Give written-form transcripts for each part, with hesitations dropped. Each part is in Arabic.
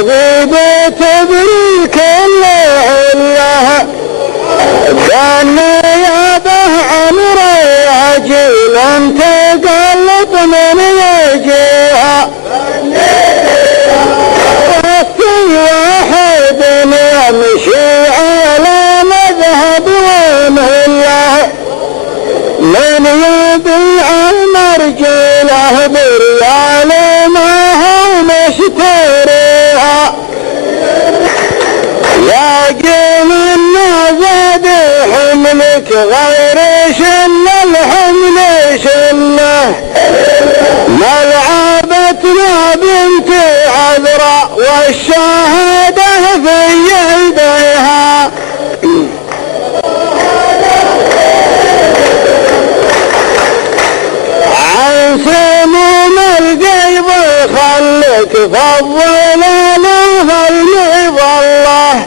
غيبة تبريك الله بالنيابة عمر عجيل تقلط من وجهها وفي واحد يمشي على مذهب ومله من يبيع المرجله بريال ما هو مشتريها يا من زاد حملك غير شن الحمل شنه ملعبتنا بنت عذراء والشهاده في يديها عن سموم القيض خلك فضل له المظله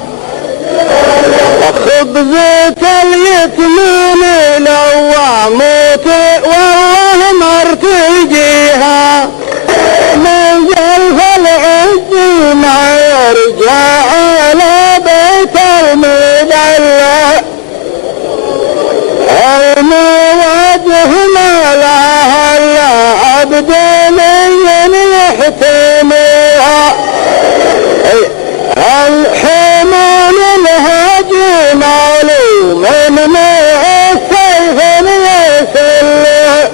خبزة اليتيم لواموت والله مرتجيها من جلف العز ما يرجع على بيت المدلة المواجه ما لها الا عبد من يحتميها الحمول الهاجي معلوم من السيف يسله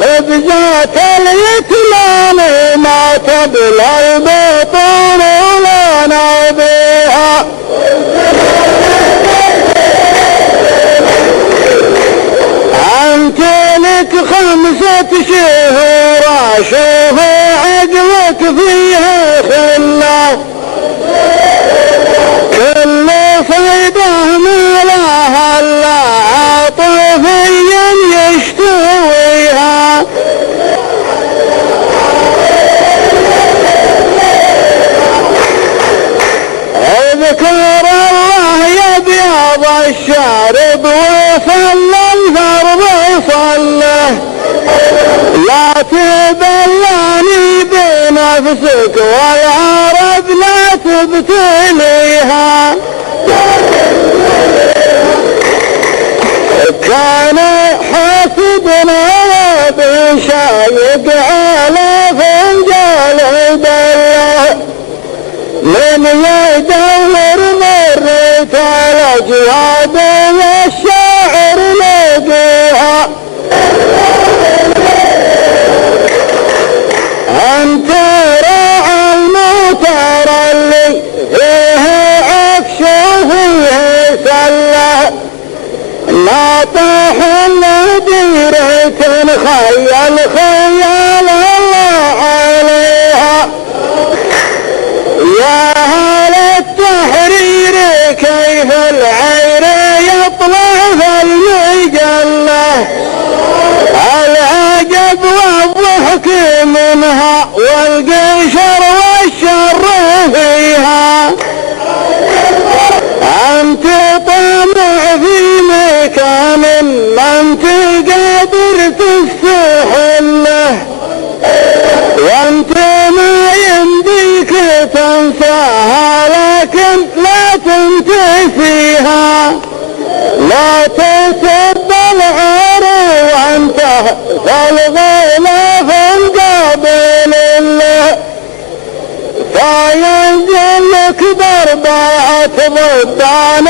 خبزات اليتيم ما تبلى البطون ولا نبيها أنت لك 5 شهور شوف عقلك فيها خلة كل فايدة ما لها الا عاطفيا يشتويها اذكر الله يا بياض الشارب وصلى الفرض صله لا تبلاني بنفسك والعرب لا تبتليها كان حاسدنا بشايق على فنجال البلة من يدور مريت على جواب والشاعر لقيها أنت راعى المطر اللي فيه عفش وفيه سلة ناطح الديرة خيال خيال الله عليها يا هل التحرير كيف العير يطلع في المجلة العجب والضحك منها والقشر والشر فيها أنت طامع في مكان ما انت قادر تستحله وانت ما يمديك تنساها لكن لا تنتسيها لا تسب العار وانت فالغلاف قابل الله فينزل لك ب4 ضدان